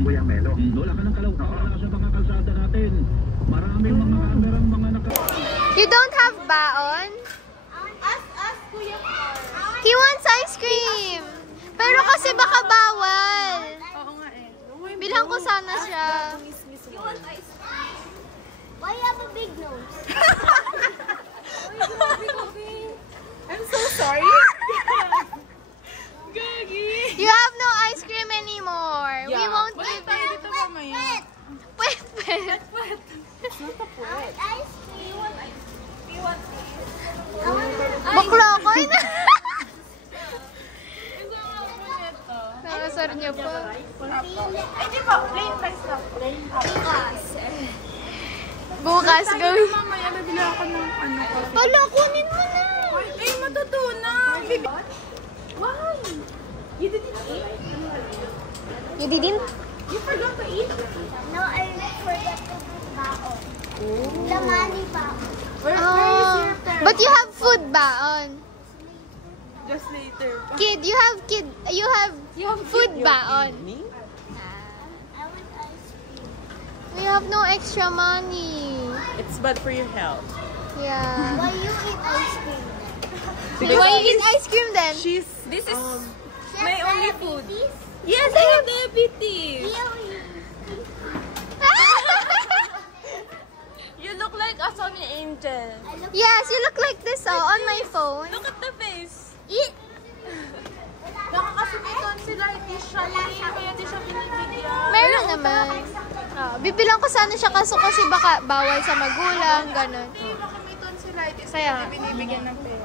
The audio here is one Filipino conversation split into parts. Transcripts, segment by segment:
Kuya Melo. Wala ka ng kalawala sa mga kalsada natin. Maraming mga kamerang mga You don't have baon? Ask Kuya Carl. He wants ice cream. Pero kasi baka bawal. Oo nga eh. Bilhan ko sana siya. You want ice cream? Why you have a big nose? I'm so sorry. You have no ice cream anymore. Yeah. We won't Wait, give tayo you. dito mamaya. Wait. It's not a pwet. Ice cream. You want ice? Bakla ko na. Nakasar niyo pa. Ay, di ba? Plain rice na. Bukas gawin. Mamaya, nabila ako ng ano ko. Hala, kunin mo na. Ay, matutunan. Why? You didn't eat? You didn't? You forgot to eat? No, I forgot to put baon. The money baon. Where is your parents? But you have food baon. Just later. You have food baon. Me? I want ice cream. We have no extra money. It's bad for your health. Yeah. Why you eat ice cream? Why you eat ice cream then? This is My only food. Diabetes? Yes, I have diabetes. You look like a sunny angel. Yes, you look like this on my phone. Look at the face. Eat. Nakakasumitan sila, hindi siya kaya di siya binibigyan. Meron naman. Bibilang ko sana siya kaso kasi baka bawal sa magulang, ganun. Nakakamitan sila, hindi Kaya sila binibigyan ng pera.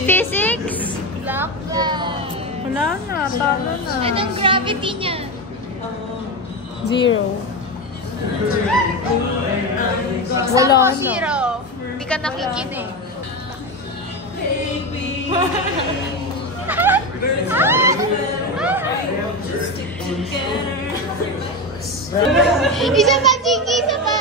Physics? Wala na, talo na. Anong gravity niya? 0. Wala na. Zero. Hindi ka nakikinig. Isa pa, Chiki! Isa pa!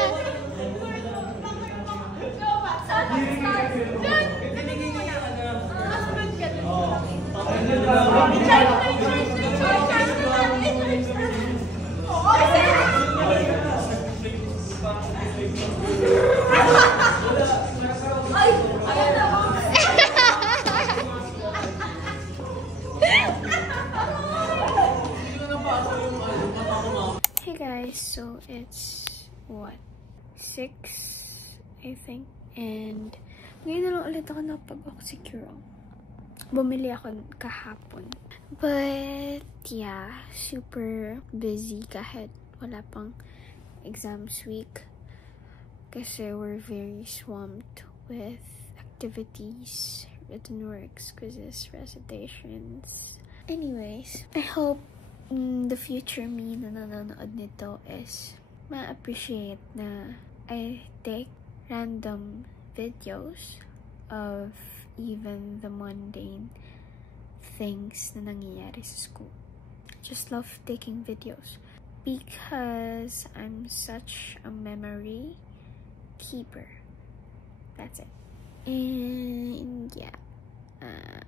Hey guys, so it's what? 6, I think. And ngayon na lang ulit ako napag-oxycurong. Bumili ako kahapon. But yeah, super busy kahit wala pang exams week. Kasi we're very swamped with activities, written works, quizzes, recitations. Anyways, I hope the future me na nanonood nito is ma-appreciate na I take random videos of even the mundane things na nangyayari sa school. Just love taking videos because I'm such a memory keeper. That's it. And yeah,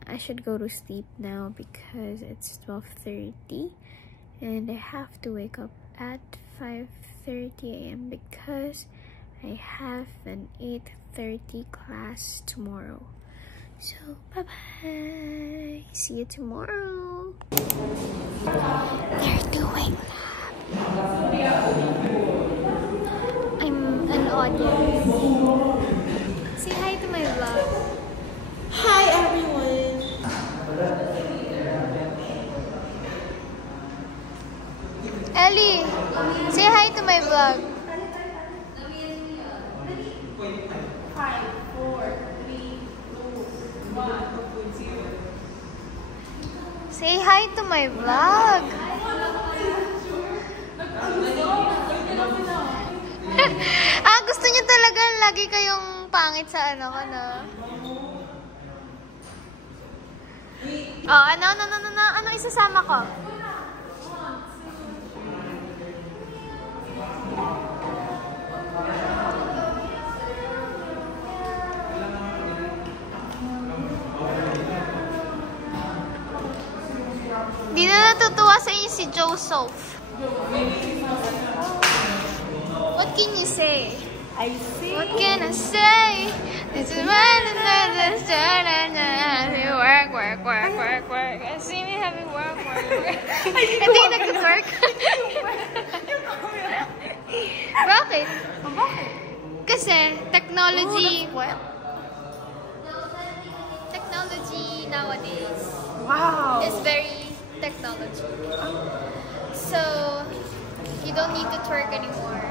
I should go to sleep now because it's 12:30 and I have to wake up at 5:30 a.m. because I have an 8:30 class tomorrow. So, bye-bye. See you tomorrow. They're doing lab. I'm an audience. Say hi to my vlog. Hi everyone! Ellie, say hi to my vlog. 5, 4, 3, 2, 1. Say hi to my vlog. Gusto niyo talaga lagi kayong pangit sa ano ko, no? Oh, ano isasama ko? natutuwa sa inyo si Joseph? What can you say? I see. What can I say? This is work, work. I see me having work. Hindi nag-work. Bakit? Bakit? Kasi technology nowadays Wow. is very technology. So you don't need to twerk anymore.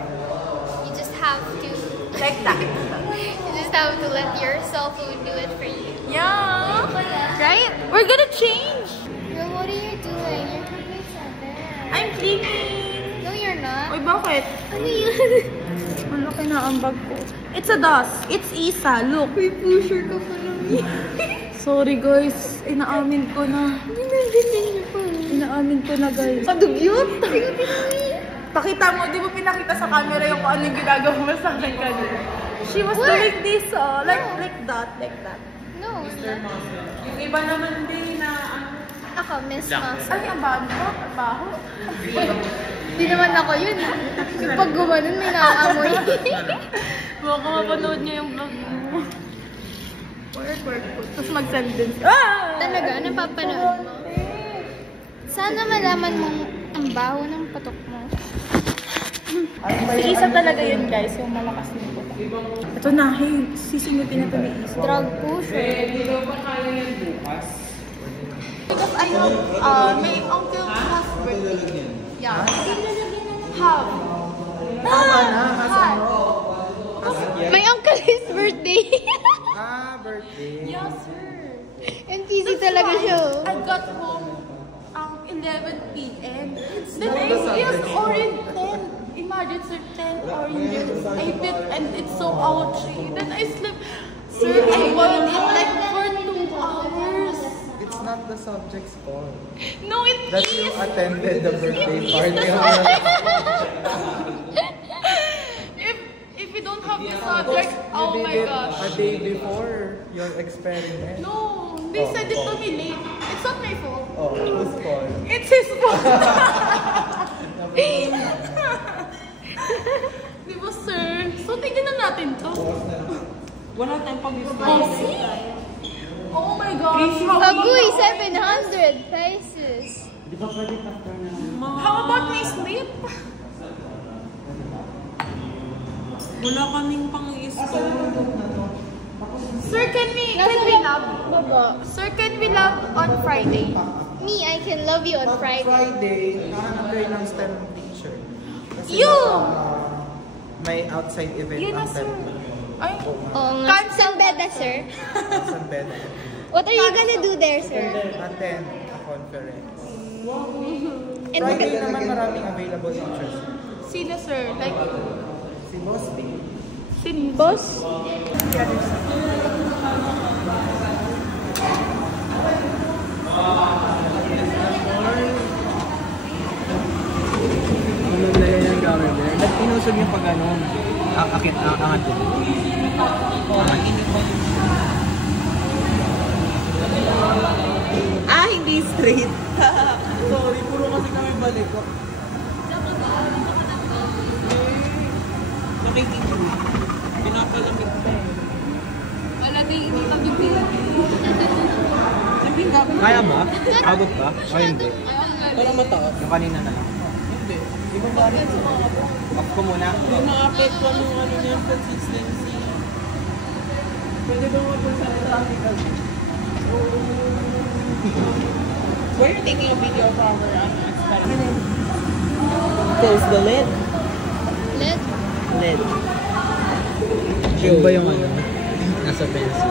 You just have to Like that. you just have to let your cell phone do it for you. Yeah. Right? We're gonna change. Girl, what are you doing? Your cookies are there. I'm cleaning. No, you're not. Uy, bakit? Ano yun? Ang laki na ang bag ko. It's a dust. It's Isa. Look. May pusher ka pa lang. Sorry guys. Inaamin ko na. Inaamin ko na guys. Padugyot? Pakita mo, di ba pinakita sa camera yung kung ano yung ginagawa mo sa akin kanina? She was doing this, like that. No. Yung iba naman din na, Ako, Miss Mouse. ay, ang baho ko, ang baho. Hindi naman ako yun. Yung pag gumanon, may naaamoy. Baka mapanood niya yung vlog mo. Work. Tapos mag-send din. Ah! Talaga, napapanood mo. Sana malaman mong ang baho ng patok mo. Si Isa talaga yun guys, yung malakas din po. Ito na, hey, sisingutin na ito ni Isa. Drug pusher. Because I have, my uncle has birthday. Yeah. Have. My uncle is birthday. Birthday. Yes, sir. NPC talaga siya. I got home 11 p.m. Then he has orange 10. Imagine, sir, 10 oranges. I bit and it's so ouchy. Then I slept. Sir, I wanted it like for 2 hours. It's not the subject's fault. No, it That is. you attended the birthday It is party. If we don't have this subject, oh You my did it gosh. a day before your experiment. No, they sent it to me late. It's not my fault. Oh, whose fault? It's his fault. Di ba, sir? So, tignan na natin to. Wala tayong pag-isip. Oh, see? Oh my gosh. Agoy, 700 pesos. How about my sleep? Wala kaming pang-i-store. Sir, can we love? Sir, can we love on Friday? Me, I can love you on Friday. Friday, nakahanap kayo ng STEM teacher. Kasi You! may outside event Yun na, ang sir. STEM. Ay, Oo nga. Saan beda, sir? Sa bed. What are you gonna do there, sir? Attend a conference. And Friday naman maraming available teachers. sino, sir? Like, Si Boss D. sino? Boss? Anong layan yung camera there? Ba't pinusog yung pag ano? Angat ko. Hindi straight. Sorry, puro kasi kami balik ko. Nakikinig. Pinapalamig pa eh. Wala din, hindi pag-ibig. Kaya ba? Abot ba? O hindi? Para mataas. Yung kanina na lang. Hindi. Di ba bakit sa mga po? Off ko muna. Hindi na-apektuan yung ano niya, consistency. Pwede ba mag-salita kasi? We're taking a video of our experiment. Close the lid. Let Lid. Yung ba yung ano? Nasa pencil.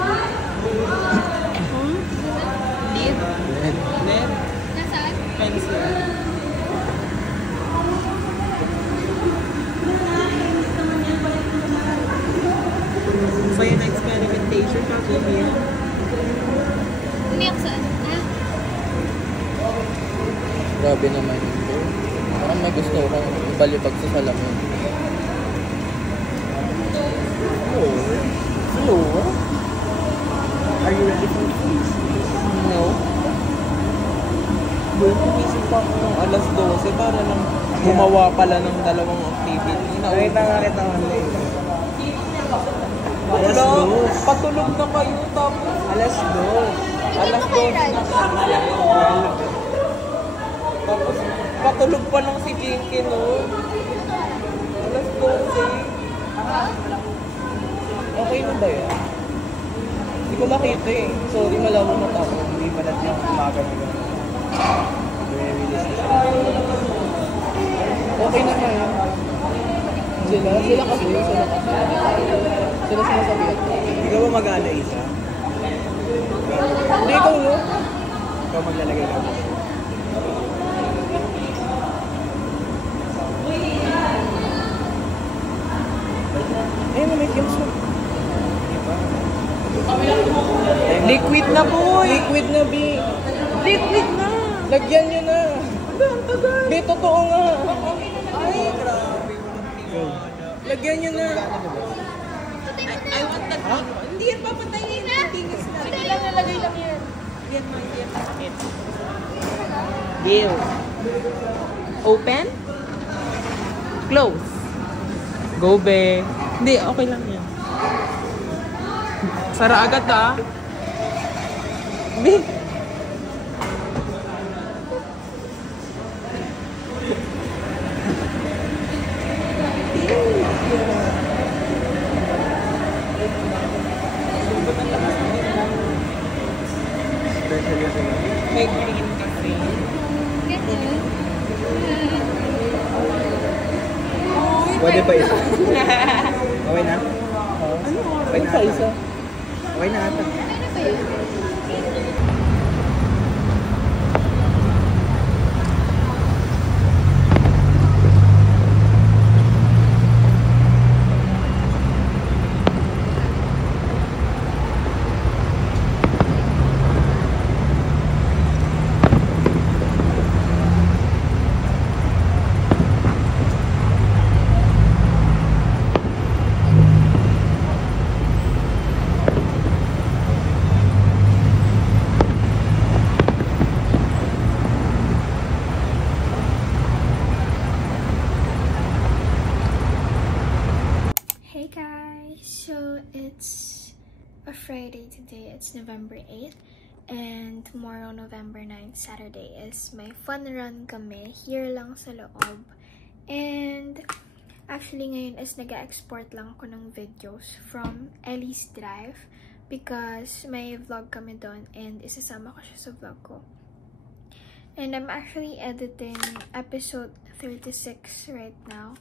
Lid. Red. Lid. nasaan? Pencil. So yung experimentation kasi here. Umiyak saan? Ah, Grabe naman yun, bro. Parang may gusto kang ibalibag sa salamin. Slower? Are you ready for this? No. doon, pumisip pa ako ng alas 12 para lang gumawa pala ng dalawang activity. Nakita nga kita online. Alas Wala, 2. patulog na kayo tapos Alas 2. alas 12 na tapos patulog pa lang si Pinky no. Alas 12. Okay na ba yan? Hindi ko makita eh. Sorry, malabo mata ko. Hindi pala yung umaga na yun. Re-release na siya. Okay na nga yan. Sila kasi. Sila sinasabihan. Hindi ka ba mag-ano isa? Hindi ikaw no? Ikaw maglalagay ka ba? Ayun, may kills mo. Liquid na boy! Liquid na, B. Liquid na! Lagyan nyo na! B, totoo nga! Ay, grabe. Lagyan nyo na! I want that one. Hindi yan papatayin na. Tingis na. Hindi lang, nalagay lang yan. Yan mo, hindi yan sakit. Deal. Open? Close. Go, be. Hindi, okay lang yan. Sara agad ah. Be. Special yun sa'yo. May green cafe. Pwede pa isa? Okay na? Ano? Okay na Isa. Okay na ata. Hey guys, so it's a Friday today. It's November 8th, and tomorrow, November 9th, Saturday, is my fun run kami here lang sa loob. And actually ngayon is nag-export lang ako ng videos from Ellie's Drive because may vlog kami doon and isasama ko siya sa vlog ko. And I'm actually editing episode 36 right now.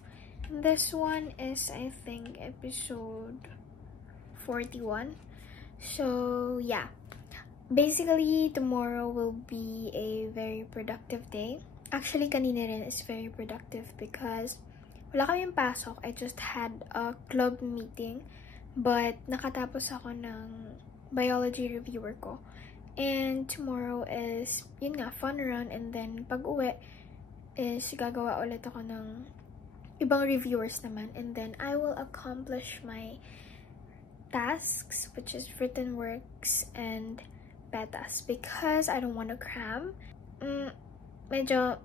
This one is, I think, episode 41. So, yeah. Basically, tomorrow will be a very productive day. Actually, kanina rin is very productive because wala kaming pasok. I just had a club meeting. But, nakatapos ako ng biology reviewer ko. And tomorrow is, yun nga, fun run. And then, pag-uwi is gagawa ulit ako ng ibang reviewers naman, and then I will accomplish my tasks, which is written works and betas, because I don't want to cram. Medyo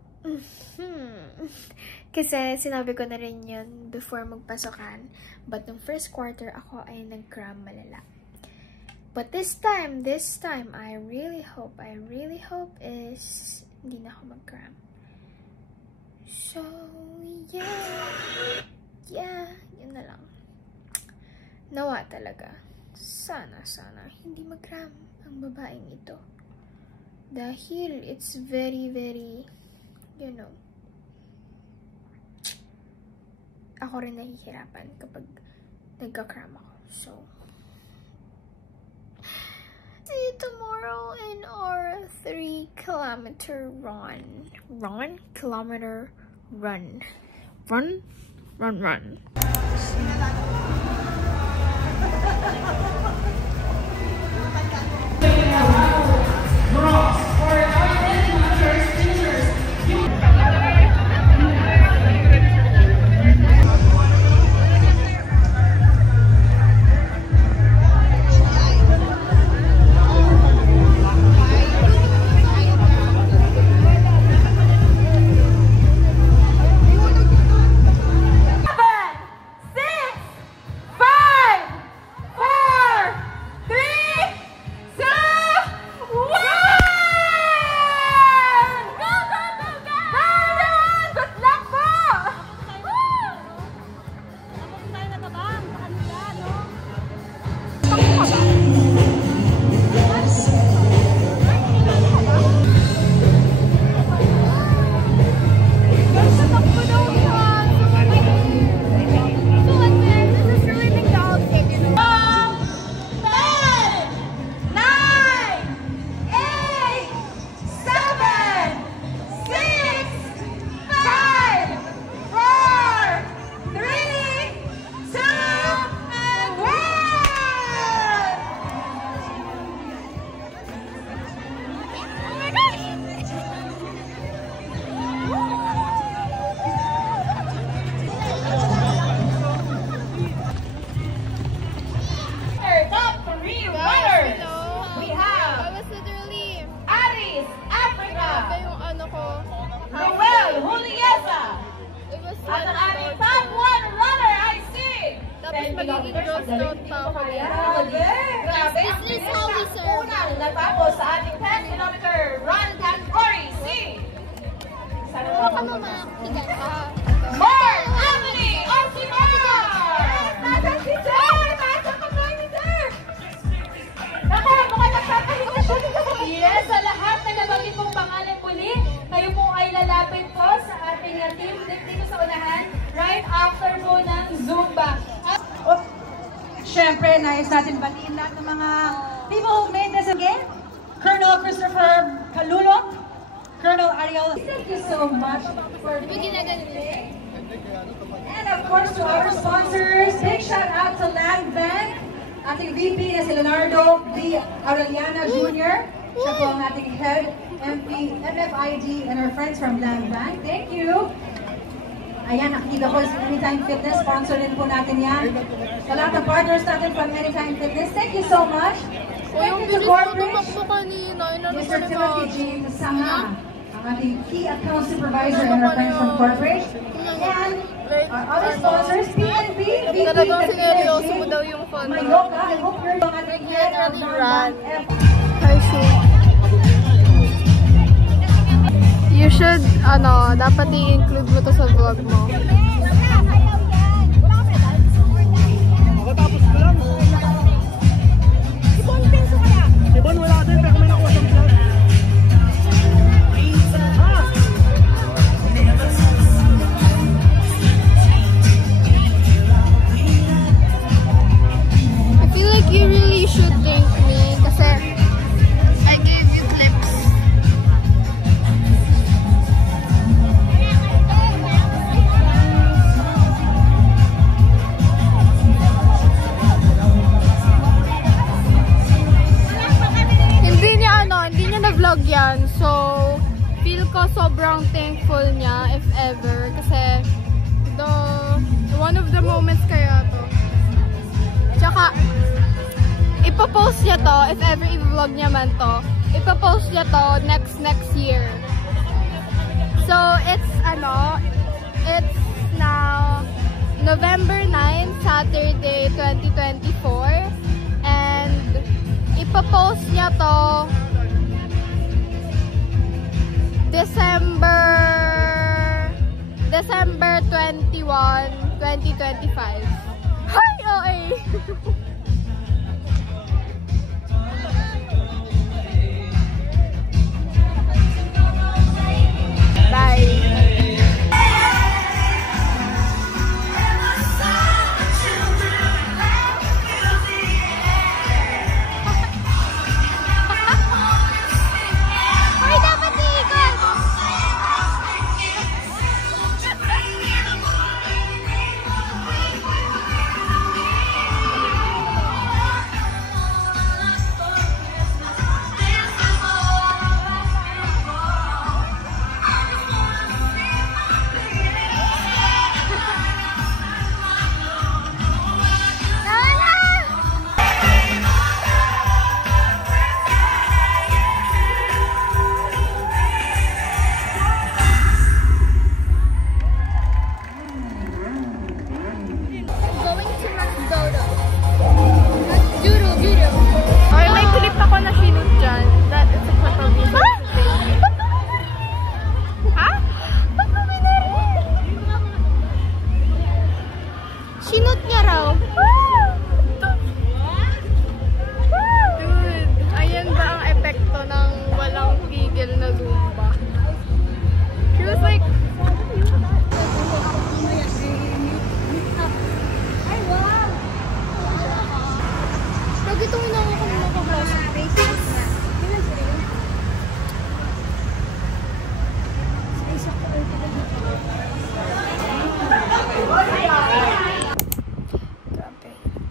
kasi sinabi ko na rin yun before magpasokan, but nung first quarter ako ay nag-cram malala. But this time I really hope is hindi na ako mag-cram. So, yeah, yun na lang. Nawa talaga. Sana, hindi mag-cram ang babaeng ito. Dahil it's very, you know, ako rin nahihirapan kapag nagka-cram ako. So, see you tomorrow in our 3-kilometer run. Kilometer run. Run. magiging Girl Scout pa ako. This is how we serve. Natapos sa ating 10-kilometer run category C. Huwag ka mo makigan. Mark Anthony Osimar! Nasaan si Sir? Nasaan ka ba ni Sir? Naku, mukhang nagpapahinga siya. Yes, sa lahat na nabanggit pong pangalan muli, kayo po ay lalapit po sa ating team dito sa unahan right after po ng Zumba. Siyempre, nais natin batiin lahat ng mga people who made this again. Colonel Christopher Kalulok, Colonel Ariel, thank you so much for being here. And of course to our sponsors, big shout out to Land Bank, ating VP na si Leonardo B. Aureliana Jr. Siya po ang ating head, MP, MFID, and our friends from Land Bank. Thank you. Ayan, nakikita ko si Anytime Fitness, sponsor din po natin yan. Sa lahat ng partners natin from Anytime Fitness, thank you so much. Thank you to corporate, Mr. Timothy G. Sanga, ang ating key account supervisor and our friends from corporate. And our other sponsors, PNB, VP, Mayoka, I hope you're yung ating head of run. You should, dapat i-include mo to sa vlog mo. Makatapos ko lang. Ibon, wala din, pero may nakuha ng vlog. I feel like you really should thank me kasi I gave you clips. Hindi niya na-vlog yan. So, feel ko sobrang thankful niya if ever. Kasi, one of the moments kaya to. Tsaka, ipapost niya to, if ever i-vlog niya man to, ipapost niya to next year. So, it's now November 9, Saturday, 2024. And, ipapost niya to December 21, 2025. Hi, OA! Bye!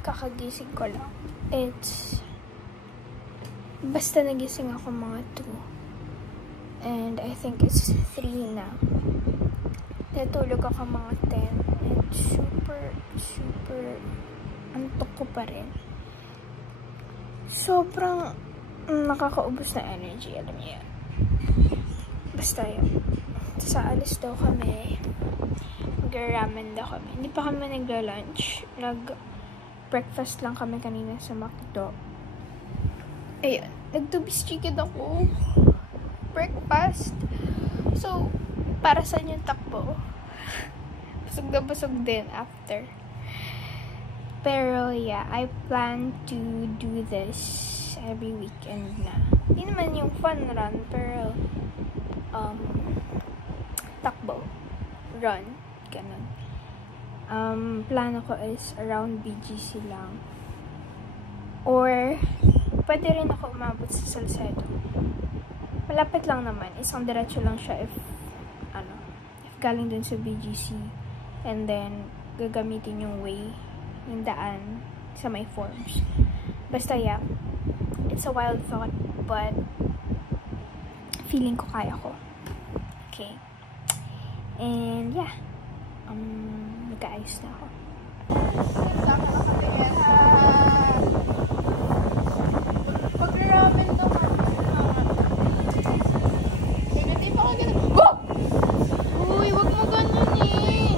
Kakagising ko lang. Basta nagising ako mga 2. And I think it's 3 now. Natulog ako mga 10. And super antok ko pa rin. Sobrang nakakaubos na energy. Alam niyo yan. Basta yun. Sa alis daw kami. Mag-ramen daw kami. Hindi pa kami nagla-lunch. Breakfast lang kami kanina sa McDo. Ayan, nag-tubis chicken ako. Breakfast. So, para saan yung takbo? Busog na busog din after. Pero yeah, I plan to do this every weekend na. Hindi naman yung fun run, pero takbo. Run. Ganun. Plano ko is around BGC lang. Or, pwede rin ako umabot sa Salcedo. Malapit lang naman. Isang diretso lang siya if galing dun sa BGC. And then, gagamitin yung way, yung daan sa may forms. Basta yeah, it's a wild thought, but feeling ko kaya ko. Okay. And yeah, nag-aayos na ako. Pag-ramen naman. Hindi pa ka ganun. Uy, wag mo ganun eh.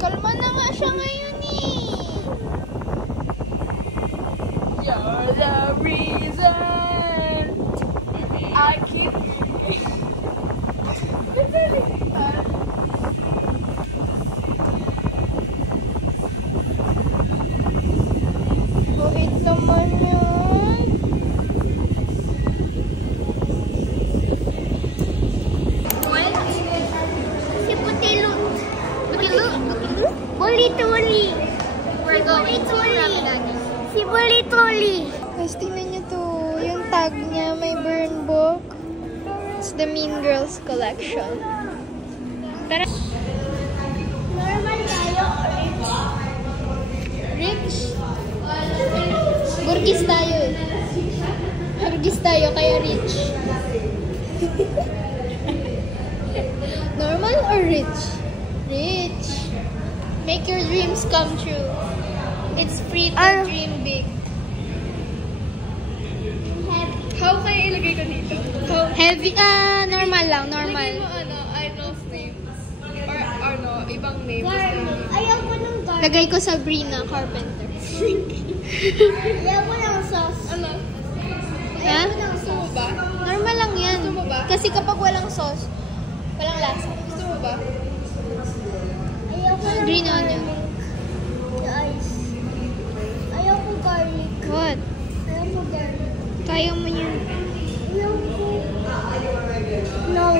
Kalma na nga siya ngayon eh. You're the reason I keep Buhit naman yan. What? Si Putilo. Bully-tuli. We're going to Ramen Dagi. Si Bully-tuli. Guys, tingnan nyo to. Yung tag niya, may burn book. It's the Mean Girls collection. Pero, Normal tayo o rich? Burgis tayo eh. Burgis tayo, kaya rich. Normal or rich? Rich. Make your dreams come true. It's free to dream big. How kaya ilagay ko dito? Heavy, normal lang, normal. Ilagay mo idols names. Or ibang names. Ayaw ko ng garlic. Lagay ko Sabrina Carpenter. Ayaw ko ng sauce. Ano? Ha? Gusto mo ba? Normal lang yan. Gusto mo ba? Kasi kapag walang sauce, walang lasa. Gusto mo ba? Ayaw ko ng Green garlic. onion. Ice. Ayaw ko garlic. What? Ayaw ko garlic. Kaya mo yun. Ayaw ko. No.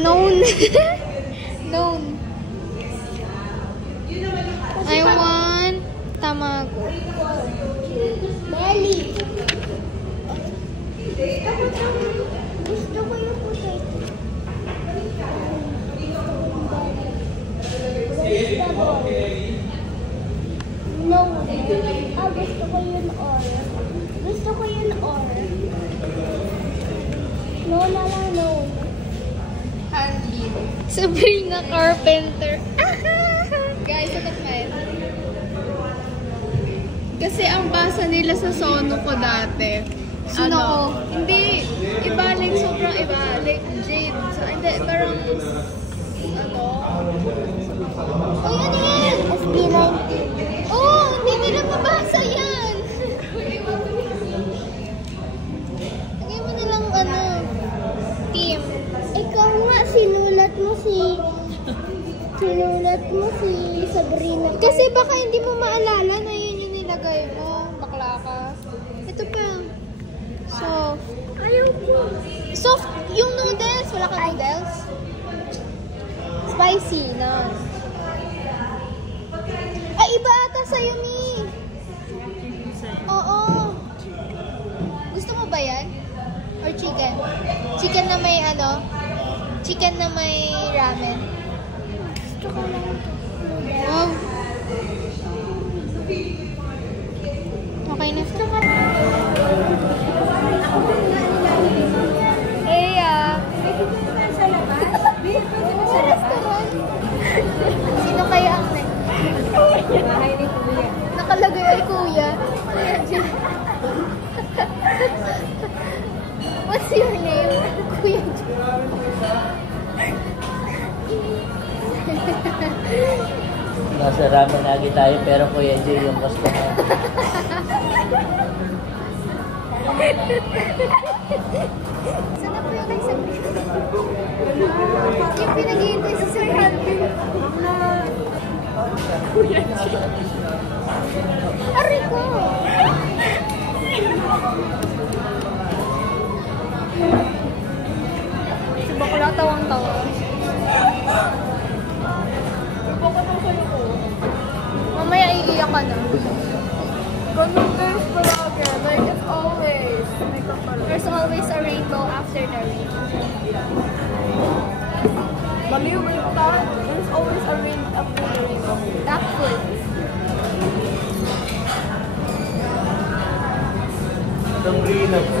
Known. Known. I want tamago. Belly. Gusto ko yung potato. Vegetable. No. Gusto ko yun or. Gusto ko yun or. No na lang, no. Handy. Sabrina Carpenter. Guys, tatakmain. Kasi ang basa nila sa sono ko dati. Sino ko? Hindi. Iba, like, sobrang iba. Like, Jade. So, hindi, parang, Uy, ano yan? SB19. Oh, hindi nila mabasa yan. Lagay mo nilang team. Ikaw nga, sinulat mo si Sabrina. Kasi baka hindi mo maalala na yun yung nilagay mo. Bakla ka. Ito pa. Soft. Ayaw ko. Soft, yung noodles. Wala ka noodles? Spicy na. Ay, iba ata sa'yo, Mi. Oo. Gusto mo ba yan? Or chicken? Chicken na may chicken na may ramen. Gusto ko lang ito. Wow. Okay na. Sa restaurant. Sino kaya ang nakalagay ay kuya? What's your name? Kuya Nasa ramen lagi tayo, pero Kuya Jay yung customer. Sana po yung kay Sabi? Yung pinag-iintay si Sir Happy. Aray ko! Si Bakla tawang-tawa. Mamaya iiyak ka na. Ganun guys palagi. Like it's always. There's always a rainbow after the rain. Mami, wait that. There's always a rain after the rainbow. That food. Sabrina po.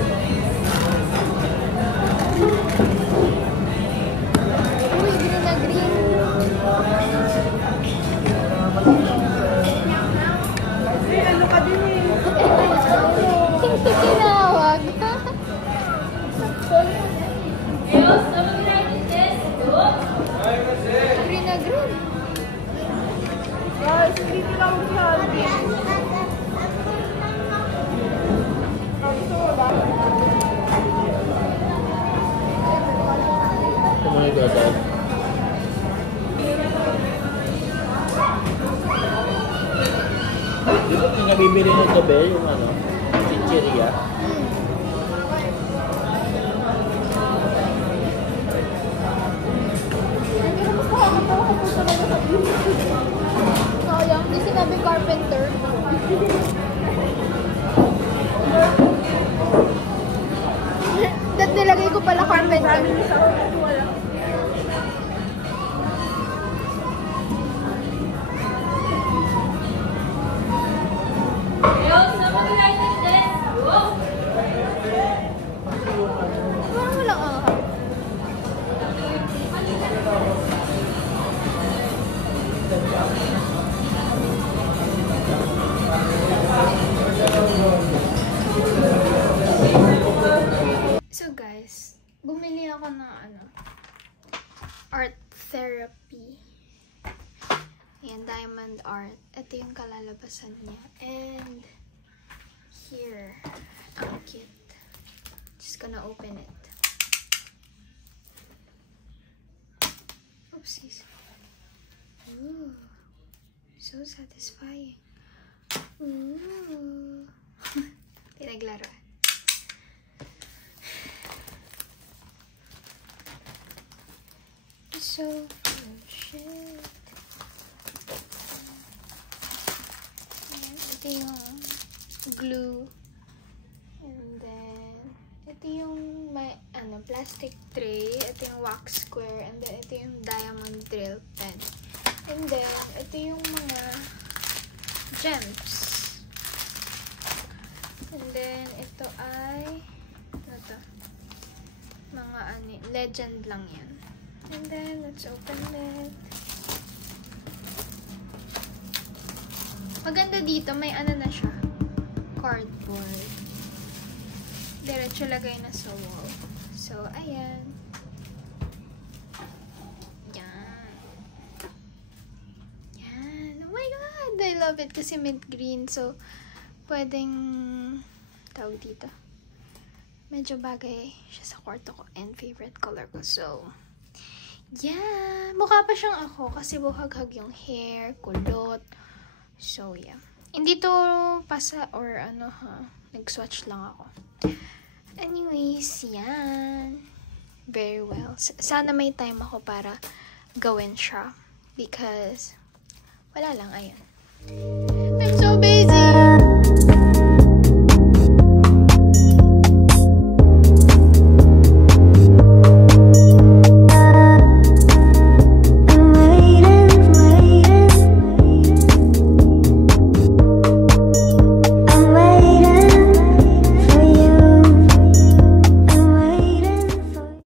Uy, green na green. Ano ka din eh. Tinawag. Green na green. Guys, hindi tinawag si Alvin. Kumain ko agad. Di ba yung nabibili ng gabi, yung ano, chicheria? Sayang, hindi sinabi carpenter. Dahil nilagay ko pala carpenter. Parang walang ahap. So guys, bumili ako ng art therapy. Ayan, diamond art. Ito yung kalalabasan niya. And here, ang kit. Just gonna open it. Oopsies. Ooh, so satisfying. Ooh. Pinaglaruan. So, oh shit. Ayan, ito yung glue. And then, ito yung may, plastic tray. Ito yung wax square. And then, ito yung diamond drill pen. And then, ito yung mga gems. And then, ito ay, ano to? Mga legend lang yan. And then, let's open it. Maganda dito, may na siya. Cardboard. Diretso lagay na sa wall. So, ayan. Yan. Yan. Oh my God! I love it kasi mint green. So, pwedeng tawag dito. Medyo bagay siya sa kwarto ko and favorite color ko. So, yeah. Mukha pa siyang ako kasi buhaghag yung hair, kulot. So, yeah. Hindi to pasa or nag-swatch lang ako. Anyways, yan. Very well. Sana may time ako para gawin siya. Because, wala lang, ayan.